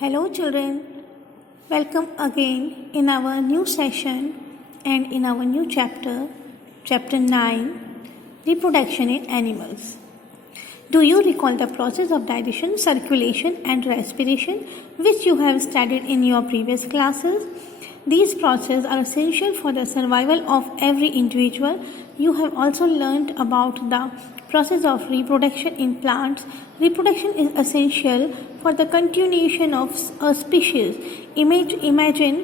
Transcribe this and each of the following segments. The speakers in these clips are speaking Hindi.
Hello, children. Welcome again in our new session and in our new chapter, Chapter 9 Reproduction in Animals. Do you recall the process of digestion, circulation, and respiration which you have studied in your previous classes? These processes are essential for the survival of every individual. You have also learned about the process of reproduction in plants. Reproduction is essential for the continuation of a species. Imagine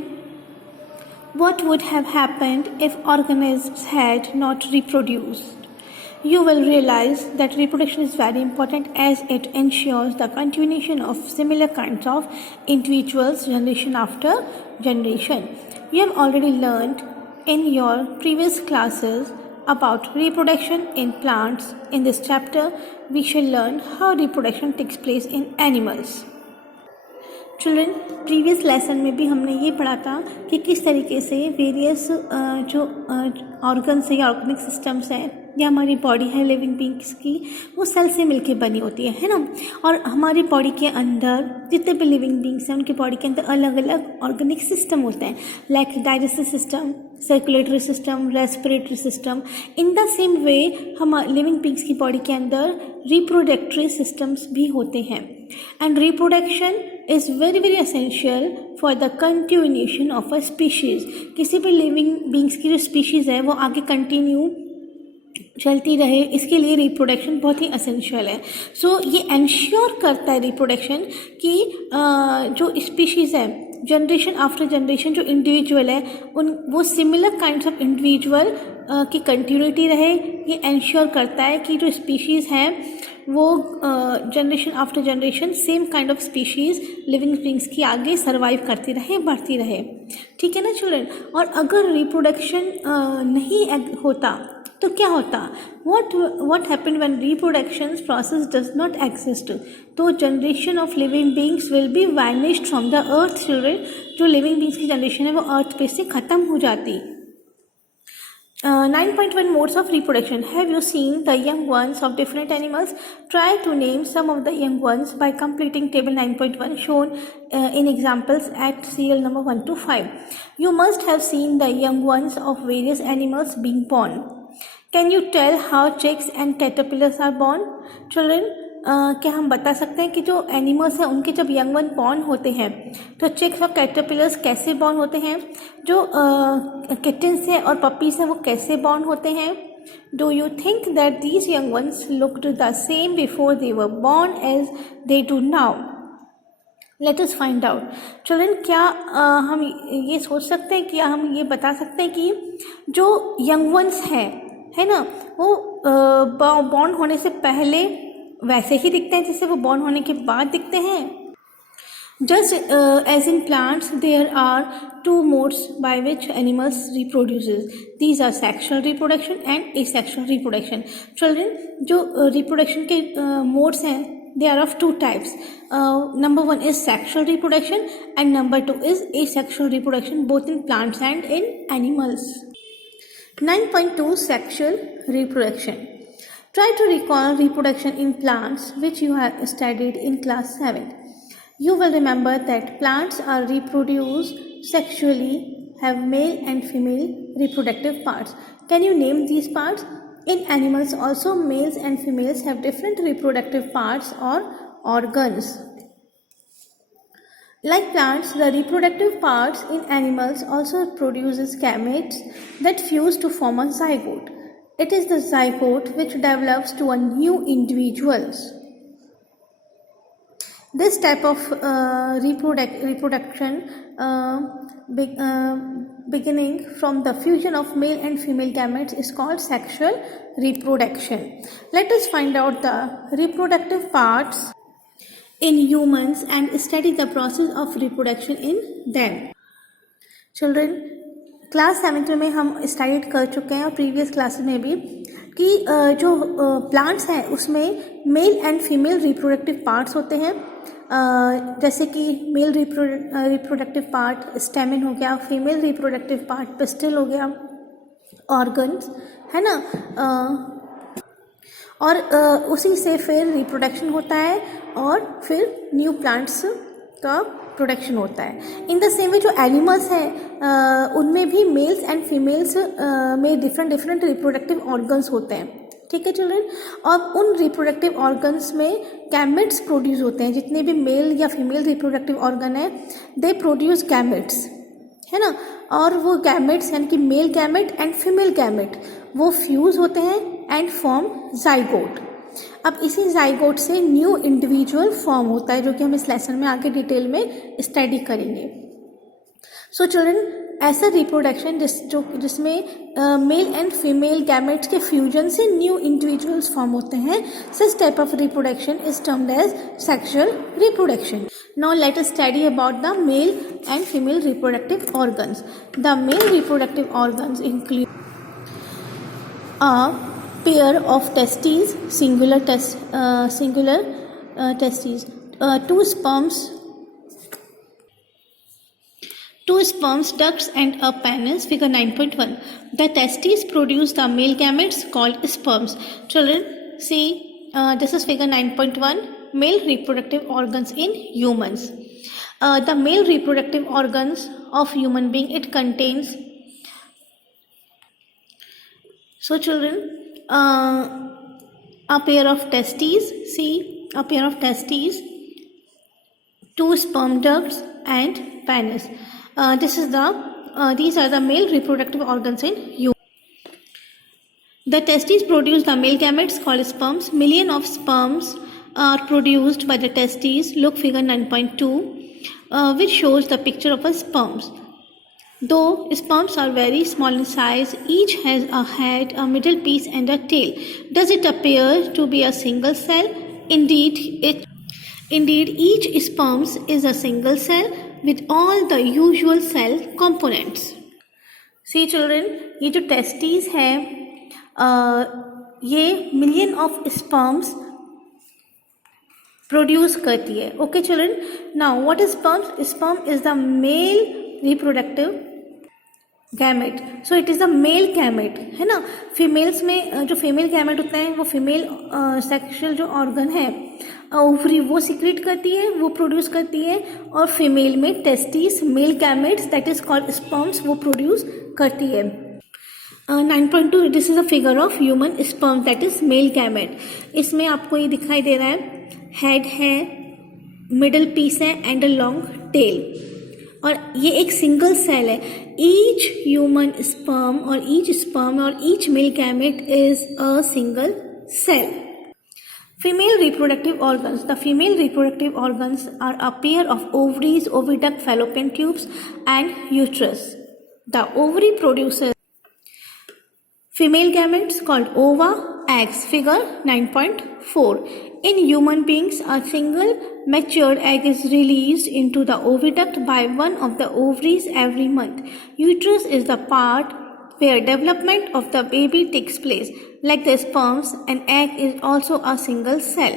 what would have happened if organisms had not reproduced. You will realize that reproduction is very important as it ensures the continuation of similar kinds of individuals generation after generation. You have already learned in your previous classes about reproduction in plants. In this chapter, we shall learn how reproduction takes place in animals. Children previous lesson में भी हमने ये पढ़ा था कि किस तरीके से वेरियस जो ऑर्गन्स है या ऑर्गेनिक सिस्टम्स हैं या हमारी बॉडी है लिविंग बींग्स की वो सेल से मिलके बनी होती है ना। और हमारी बॉडी के अंदर जितने भी लिविंग बींग्स हैं उनकी बॉडी के अंदर अलग अलग ऑर्गेनिक सिस्टम होते हैं, like digestive system, circulatory system, respiratory system. In the same वे हम लिविंग बींग्स की बॉडी के अंदर रिप्रोडक्टरी सिस्टम्स भी होते हैं। And reproduction is very very essential for the continuation of a species. किसी भी लिविंग बींग्स की जो स्पीशीज़ है वो आगे कंटिन्यू चलती रहे, इसके लिए रिप्रोडक्शन बहुत ही एसेंशियल है। सो ये इंश्योर करता है रिप्रोडक्शन कि जो स्पीशीज़ है जनरेशन आफ्टर जनरेशन जो इंडिविजुअल है उन वो सिमिलर काइंड्स ऑफ इंडिविजुअल की कंटिन्यूटी रहे। ये इंश्योर करता है कि जो स्पीशीज़ हैं वो generation after generation same kind of species living beings की आगे सर्वाइव करती रहे, बढ़ती रहे। ठीक है ना चिल्ड्रन। और अगर रिप्रोडक्शन नहीं होता तो क्या होता? what happened when reproduction process does not exist? तो generation of living beings will be vanished from the earth children. जो लिविंग बींग्स की जनरेशन है वो अर्थ पे से ख़त्म हो जाती। 9.1 modes of reproduction. Have you seen the young ones of different animals? Try to name some of the young ones by completing table 9.1 shown in examples at serial number 1 to 5. You must have seen the young ones of various animals being born. Can you tell how chicks and caterpillars are born? Children, क्या हम बता सकते हैं कि जो एनिमल्स हैं उनके जब यंग वन बॉर्न होते हैं तो चिक्स और कैटरपिलर्स कैसे बॉर्न होते हैं, जो किटन्स हैं और पपीज़ हैं वो कैसे बॉर्न होते हैं? Do you think that these young ones looked the same before they were born as they do now? Let us find out. Children, क्या हम ये सोच सकते हैं, क्या हम ये बता सकते हैं कि जो यंग वंस हैं है ना वो बॉर्न होने से पहले वैसे ही दिखते हैं जैसे वो बॉर्न होने के बाद दिखते हैं? Just as in plants there are two modes by which animals reproduces. These are sexual reproduction and asexual reproduction. Children, जो रिप्रोडक्शन के मोड्स हैं they are of two types. Number 1 is sexual reproduction and number 2 is asexual reproduction, both in plants and in animals. 9.2 Sexual reproduction. Try to recall reproduction in plants which you have studied in class 7. You will remember that plants are reproduced sexually, have male and female reproductive parts. Can you name these parts? In animals also, males and females have different reproductive parts or organs. Like plants, the reproductive parts in animals also produces gametes that fuse to form a zygote. It is the zygote which develops to a new individuals. This type of reproduction beginning from the fusion of male and female gametes is called sexual reproduction. Let us find out the reproductive parts in humans and study the process of reproduction in them. Children, class 7 में हम स्टडी कर चुके हैं और प्रीवियस क्लास में भी कि जो प्लांट्स हैं उसमें mail and female reproductive parts होते हैं। जैसे कि मेल रिप्रोडक्टिव पार्ट स्टेमन हो गया, फीमेल रिप्रोडक्टिव पार्ट पिस्टल हो गया, ऑर्गन्स है ना। और उसी से फिर रिप्रोडक्शन होता है और फिर न्यू प्लांट्स का प्रोडक्शन होता है। इन द सेम वे जो एनिमल्स हैं उनमें भी मेल्स एंड फीमेल्स में डिफरेंट रिप्रोडक्टिव ऑर्गन्स होते हैं, ठीक है चिल्ड्रन। और उन रिप्रोडक्टिव ऑर्गन्स में गैमेट्स प्रोड्यूस होते हैं। जितने भी मेल या फीमेल रिप्रोडक्टिव ऑर्गन है दे प्रोड्यूस गैमेट्स, है ना। और वो गैमेट्स यानी कि male gamete and female gamete वो फ्यूज होते हैं एंड फॉर्म जाइगोट। अब इसी जाइगोट से न्यू इंडिविजुअल फॉर्म होता है, जो कि हम इस लेसन में आगे डिटेल में स्टडी करेंगे। सो चिल्ड्रन, ऐसा रिप्रोडक्शन जिसमें मेल एंड फीमेल गैमेट्स के फ्यूजन से न्यू इंडिविजुअल्स फॉर्म होते हैं, such type of reproduction is termed as sexual reproduction. Now let us study about the male and female reproductive organs. The male reproductive organs include a pair of testes, singular testes, two sperms, ducts and a penis. Figure 9.1. The testes produce the male gametes called sperms. Children, see, this is figure 9.1. Male reproductive organs in humans. The male reproductive organs of human being, it contains, so children, a pair of testes, see, a pair of testes, two sperm ducts and penis. These are the male reproductive organs in humans. The testes produce the male gametes called sperms. Million of sperms are produced by the testes. Look figure 9.2, which shows the picture of a sperms. Though sperms are very small in size, each has a head, a middle piece and a tail. Does it appear to be a single cell? Indeed, each sperms is a single cell with all the usual cell components. See children, ये जो testes है ये million of sperms प्रोड्यूस करती है। Okay children, now what is sperm? Sperm is the male reproductive gamete, so it is the male gamete, है ना। फीमेल्स में जो फीमेल गैमेट होता है वो फीमेल सेक्सुअल जो ऑर्गन है ओवरी वो सिक्रेट करती है, वो प्रोड्यूस करती है। और फीमेल में testis, male gametes that is called sperms वो प्रोड्यूस करती है। 9.2 this is a figure of human sperm that is male gamete. इसमें आपको ये दिखाई दे रहा है, हेड है, मिडल पीस है एंड अ लॉन्ग टेल, और ये एक सिंगल सेल है। ईच ह्यूमन स्पर्म और each male gamete is a single cell. Female reproductive organs. The female reproductive organs are a pair of ovaries, oviduct, fallopian tubes and uterus. The ovary produces female gametes called ova, eggs. Figure 9.4. In human beings, a single matured egg is released into the oviduct by one of the ovaries every month. Uterus is the part where development of the baby takes place. Like the sperms, an egg is also a single cell.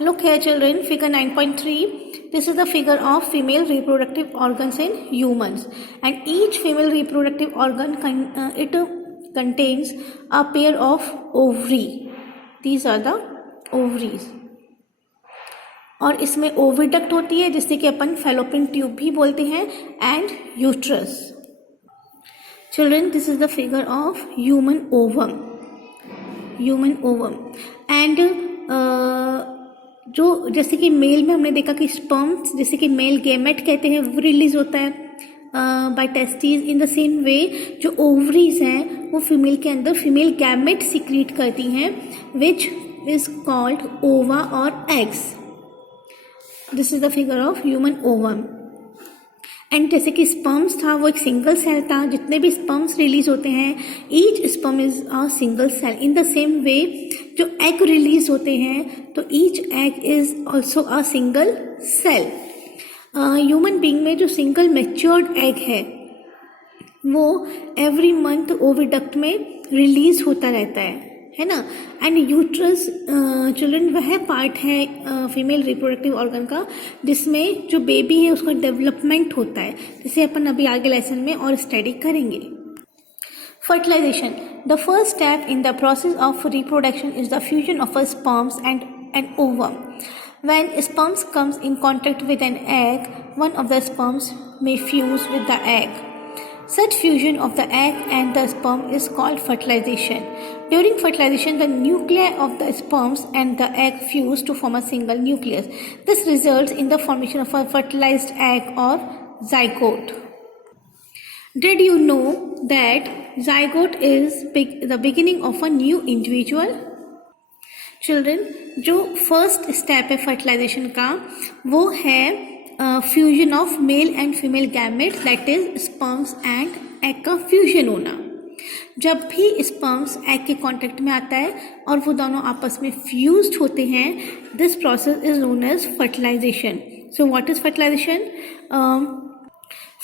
Look here children, figure 9.3. This is the figure of female reproductive organs in humans. And each female reproductive organ contains a pair of ovary. These are the ovaries. और इसमें ओविडक्ट होती है जिससे कि अपन फैलोपियन ट्यूब भी बोलते हैं, and uterus. Children, this is the figure of human ovum. And जो जैसे कि मेल में हमने देखा कि स्पर्म्स जैसे कि मेल गेमेट कहते हैं वो रिलीज होता है by testes. In the same way जो ओवरीज हैं वो फीमेल के अंदर फीमेल गैमेट सिक्रीट करती हैं विच इज कॉल्ड ओवा और eggs. This is the figure of human ovum. And जैसे कि स्पर्म्स था वो एक सिंगल सेल था. जितने भी स्पर्म्स रिलीज होते हैं each sperm is a single cell. In the same way जो एग रिलीज होते हैं तो each egg is also a single cell. Human being में जो सिंगल मैच्योर्ड एग है वो एवरी मंथ ओविडक्ट में रिलीज होता रहता है ना. एंड यूट्रस चिल्ड्रन वह पार्ट है फीमेल रिप्रोडक्टिव ऑर्गन का जिसमें जो बेबी है उसका डेवलपमेंट होता है, जिसे अपन अभी आगे लेसन में और स्टडी करेंगे. Fertilization. The first step in the process of reproduction is the fusion of a sperms and an ovum. When sperms comes in contact with an egg, one of the sperms may fuse with the egg. Such fusion of the egg and the sperm is called fertilization. During fertilization, the nuclei of the sperms and the egg fuse to form a single nucleus. This results in the formation of a fertilized egg or zygote. Did you know that zygote is the beginning of a new individual? Children, जो फर्स्ट स्टेप है फर्टिलाइजेशन का वो है fusion of male and female gametes, that is sperms and egg का फ्यूजन होना. जब भी स्पर्म्स एग के कांटेक्ट में आता है और वो दोनों आपस में फ्यूज्ड होते हैं, this process is known as fertilization. So what is fertilization?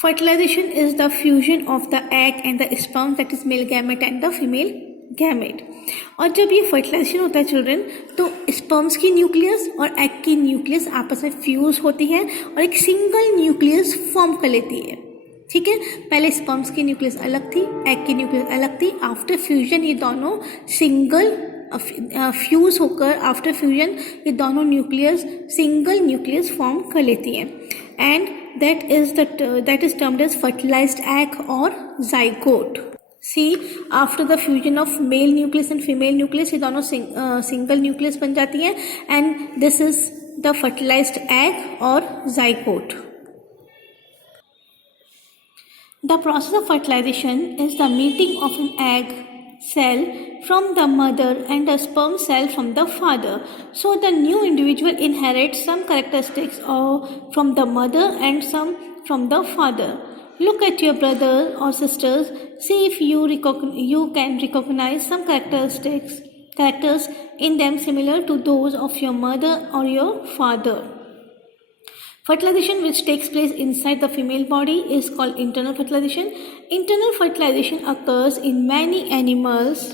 Fertilization is the fusion of the egg and the sperm, that is male gamete and the female gamete. और जब ये फर्टिलाइजेशन होता है चिल्ड्रन, तो स्पर्म्स की न्यूक्लियस और एग की न्यूक्लियस आपस में फ्यूज होती है और एक सिंगल न्यूक्लियस फॉर्म कर लेती है. ठीक है, पहले स्पर्म्स की न्यूक्लियस अलग थी, एग की न्यूक्लियस अलग थी. आफ्टर फ्यूजन ये दोनों सिंगल फ्यूज होकर आफ्टर फ्यूजन ये दोनों न्यूक्लियस सिंगल न्यूक्लियस फॉर्म कर लेती है. And that is termed as fertilized egg or zygote. See, after the fusion of male nucleus and female nucleus, ये दोनों single nucleus बन जाती हैं and this is the fertilized egg or zygote. The process of fertilization is the meeting of an egg cell from the mother and a sperm cell from the father. So the new individual inherits some characteristics from the mother and some from the father. Look at your brothers or sisters. See if you can recognize some characters in them similar to those of your mother or your father. Fertilization which takes place inside the female body is called internal fertilization. Internal fertilization occurs in many animals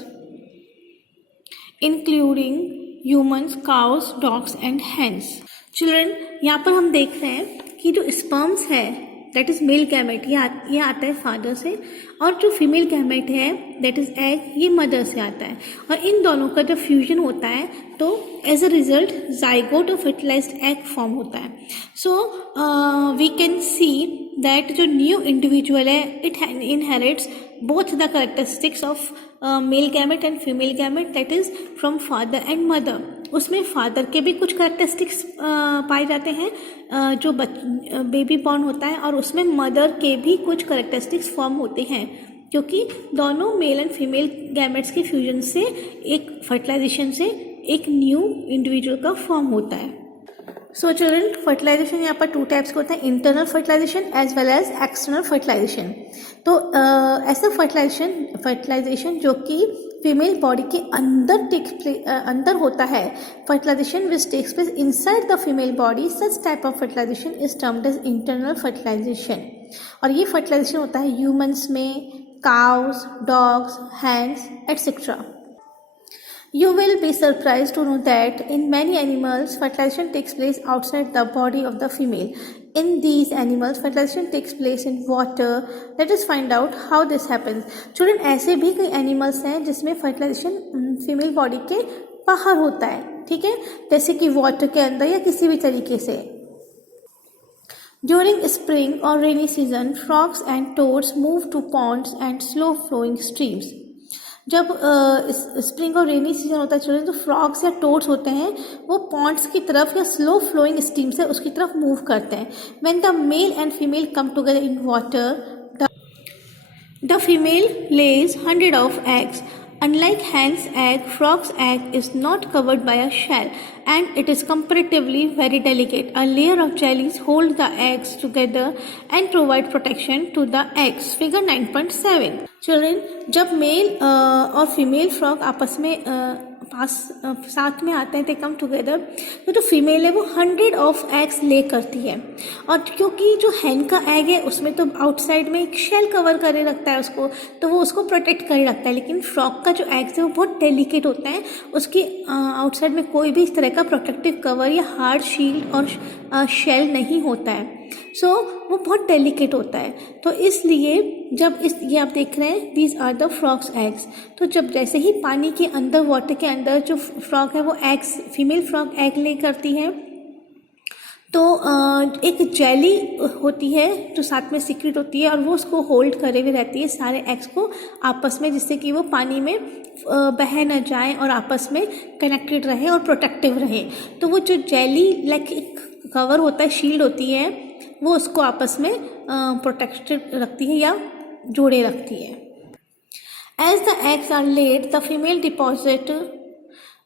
including humans, cows, dogs and hens. Children, यहाँ पर हम देख रहे हैं कि जो स्पर्म्स है दैट इज मेल गैमेट, ये आता है फादर से, और जो फीमेल गैमेट है दैट इज एग, ये मदर से आता है. और इन दोनों का जब फ्यूजन होता है तो एज अ रिजल्ट जाइगोट और फर्टिलाइज्ड एग फॉर्म होता है. So we can see that जो न्यू इंडिविजुअल है it inherits both the characteristics of male gamete and female gamete, that is from father and mother. उसमें फादर के भी कुछ कैरेक्टरिस्टिक्स पाए जाते हैं जो बेबी बॉर्न होता है, और उसमें मदर के भी कुछ कैरेक्टरिस्टिक्स फॉर्म होते हैं क्योंकि दोनों मेल एंड फीमेल गैमेट्स के फ्यूजन से एक फर्टिलाइजेशन से एक न्यू इंडिविजुअल का फॉर्म होता है. सो चिल्ड्रन, फर्टिलाइजेशन यहाँ पर टू टाइप्स का होता है, internal fertilization as well as external fertilization. तो ऐसा फर्टिलाइजेशन जो कि फीमेल बॉडी के अंदर होता है, fertilization which takes place inside the female body, such type of fertilization is termed as internal fertilization. और ये फर्टिलाइजेशन होता है ह्यूमंस में, cows, dogs, hands etcetera. You will be surprised to know that in many animals, fertilization takes place outside the body of the female. In these animals, fertilization takes place in water. Let us find out how this happens. Children, ऐसे भी कई animals हैं जिसमें fertilization फीमेल बॉडी के बाहर होता है, ठीक है, जैसे कि वाटर के अंदर या किसी भी तरीके से. During spring or rainy season, frogs and toads move to ponds and slow flowing streams. जब स्प्रिंग और रेनी सीजन होता है चिल्ड्रन, तो फ्रॉग्स या टोड्स होते हैं वो पॉन्ड्स की तरफ या स्लो फ्लोइंग स्ट्रीम्स है उसकी तरफ मूव करते हैं. When the mail and female come together in water, the female lays 100 of eggs. Unlike hen's egg, frog's egg is not covered by a shell and it is comparatively very delicate. A layer of jellies hold the eggs together and provide protection to the eggs. Figure 9.7. Children, जब मेल और फीमेल फ्रॉग आपस में साथ में आते हैं, they come together, तो जो फीमेल है वो 100 ऑफ एग्स ले करती है. और क्योंकि जो हैन का एग है उसमें तो आउटसाइड में एक शेल कवर करे रखता है उसको, तो वो उसको प्रोटेक्ट करे रखता है. लेकिन फ्रॉग का जो एग है वो बहुत डेलिकेट होता है, उसकी आउटसाइड में कोई भी इस तरह का प्रोटेक्टिव कवर या हार्ड शील्ड और शेल नहीं होता है. सो वो बहुत डेलिकेट होता है. तो इसलिए जब ये आप देख रहे हैं, these are the frogs eggs. तो जब जैसे ही पानी के अंदर, वाटर के अंदर जो फ्रॉग है वो एग्स, फीमेल फ्रॉग एग ले करती है, तो एक जेली होती है जो साथ में सीक्रेट होती है और वो उसको होल्ड करे हुए रहती है सारे एग्स को आपस में, जिससे कि वो पानी में बह न जाए और आपस में कनेक्टेड रहे और प्रोटेक्टिव रहे। तो वो जो जेली लाइक एक कवर होता है, शील्ड होती है, वो उसको आपस में प्रोटेक्टेड रखती है या जोड़े रखती है। As the eggs are laid, the female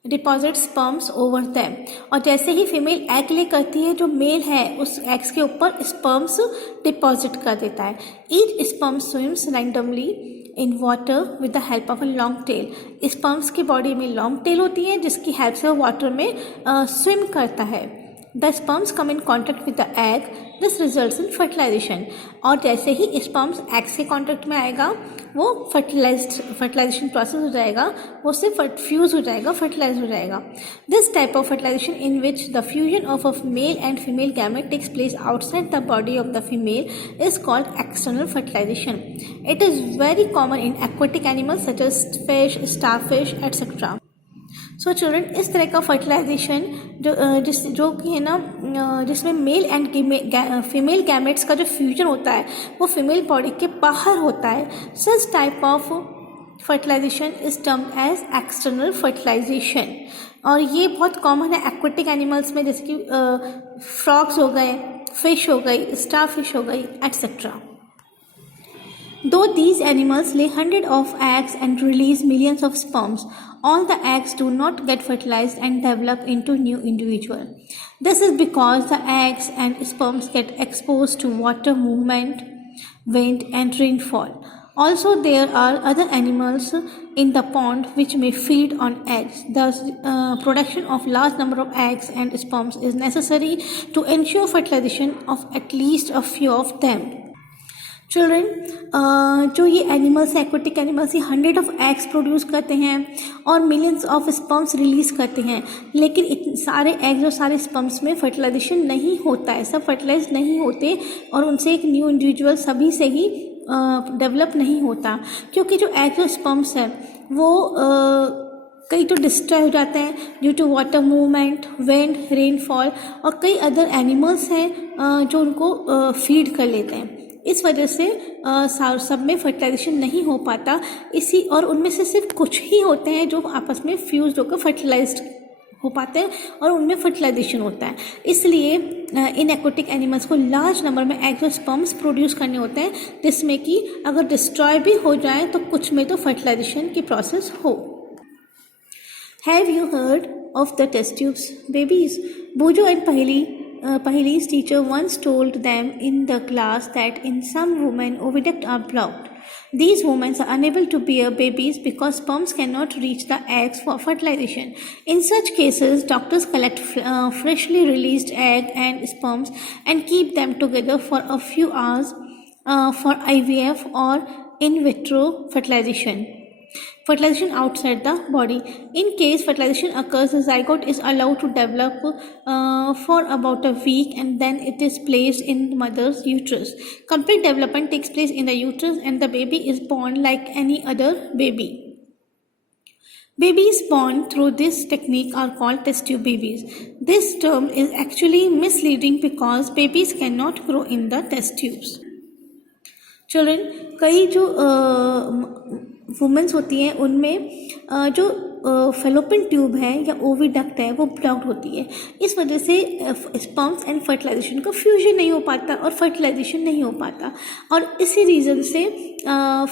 deposits sperms over them। और जैसे ही फीमेल एग ले करती है, जो मेल है उस एग्स के ऊपर स्पर्म्स डिपॉजिट कर देता है। Each sperm swims randomly in water with the help of a long tail। Sperms की बॉडी में लॉन्ग टेल होती है जिसकी हेल्प से वो वाटर में स्विम करता है। The sperms come in contact with the egg, this results in fertilization। और जैसे ही स्पर्म्स एग से कांटेक्ट में आएगा वो फर्टिलाइजेशन प्रोसेस हो जाएगा, वो उससे फ्यूज हो जाएगा, फर्टिलाइज हो जाएगा। This type of fertilization in which the fusion of male and female gamete takes place outside the body of the female is called external fertilization. It is very common in aquatic animals such as fish, starfish etcetera. So children, इस तरह का फर्टिलाइजेशन जो कि है ना, जिसमें मेल एंड फीमेल गैमेट्स का जो फ्यूजन होता है वो फीमेल बॉडी के बाहर होता है, such type of fertilization is termed as external fertilization. और ये बहुत कॉमन है एक्वेटिक एनिमल्स में, जैसे कि फ्रॉग्स हो गए, फिश हो गई, स्टारफिश हो गई etcetera. Though these animals lay hundreds of eggs and release millions of sperms, all the eggs do not get fertilized and develop into new individual. This is because the eggs and sperms get exposed to water movement, wind and rainfall. Also, there are other animals in the pond which may feed on eggs. Thus, production of large number of eggs and sperms is necessary to ensure fertilization of at least a few of them. Children, जो ये एनिमल्स हैं, एक्वेटिक एनिमल्स, ये 100 ऑफ एग्स प्रोड्यूस करते हैं और मिलियंस ऑफ स्पर्म्स रिलीज करते हैं, लेकिन इतने सारे एग्स और सारे स्पर्म्स में फर्टिलाइजेशन नहीं होता है, सब फर्टिलाइज नहीं होते और उनसे एक न्यू इंडिविजुअल सभी से ही डेवलप नहीं होता, क्योंकि जो एग्स और स्पर्म्स हैं वो कई तो डिस्ट्रॉय हो जाते हैं due to water movement, wind, rainfall, और कई अदर एनिमल्स हैं जो उनको फीड कर लेते हैं। इस वजह से सब में फर्टिलाइजेशन नहीं हो पाता, और उनमें से सिर्फ कुछ ही होते हैं जो आपस में फ्यूज होकर फर्टिलाइज्ड हो पाते हैं और उनमें फर्टिलाइजेशन होता है। इसलिए इन एक्वेटिक एनिमल्स को लार्ज नंबर में एग्स और स्पर्म्स प्रोड्यूस करने होते हैं, जिसमें कि अगर डिस्ट्रॉय भी हो जाए तो कुछ में तो फर्टिलाइजेशन की प्रोसेस हो। Have you heard of the test tubes babies? Buju and Paheli's teacher once told them in the class that in some women oviducts are blocked. These women are unable to bear babies because sperms cannot reach the eggs for fertilization. In such cases, doctors collect freshly released egg and sperms and keep them together for a few hours for IVF or in vitro fertilization. Fertilization outside the body. In case fertilization occurs, the zygote is allowed to develop for about a week and then it is placed in the mother's uterus. Complete development takes place in the uterus and the baby is born like any other baby. Babies born through this technique are called test tube babies. This term is actually misleading because babies cannot grow in the test tubes. Children, कई जो वुमेन्स होती हैं उनमें जो फेलोपियन ट्यूब है या ओविडक्ट है वो ब्लॉक्ड होती है। इस वजह से स्पर्म्स एंड फर्टिलाइजेशन का फ्यूजन नहीं हो पाता और फर्टिलाइजेशन नहीं हो पाता, और इसी रीज़न से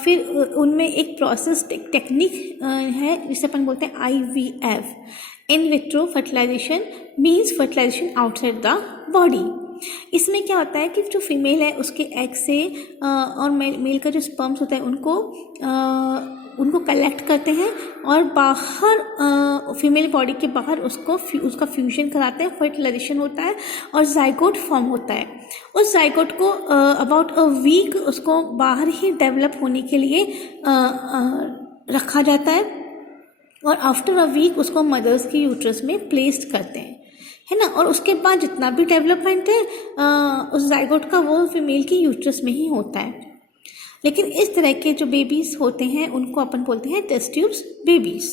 फिर उनमें एक प्रोसेस टेक्निक है जिसे अपन बोलते हैं IVF, in vitro fertilization, means fertilization outside the body. इसमें क्या होता है कि जो फीमेल है उसके एग से और मेल का जो स्पर्म्स होता है उनको कलेक्ट करते हैं और बाहर फीमेल बॉडी के बाहर उसका फ्यूजन कराते हैं, फर्टिलाइजेशन होता है और जाइगोट फॉर्म होता है। उस जाइगोट को अबाउट अ वीक उसको बाहर ही डेवलप होने के लिए रखा जाता है और आफ्टर अ वीक उसको मदर्स की यूट्रस में प्लेस्ड करते हैं, है ना। और उसके बाद जितना भी डेवलपमेंट है उस जाइगोट का वो फीमेल की यूट्रस में ही होता है। लेकिन इस तरह के जो बेबीज़ होते हैं उनको अपन बोलते हैं टेस्ट ट्यूब्स बेबीज़।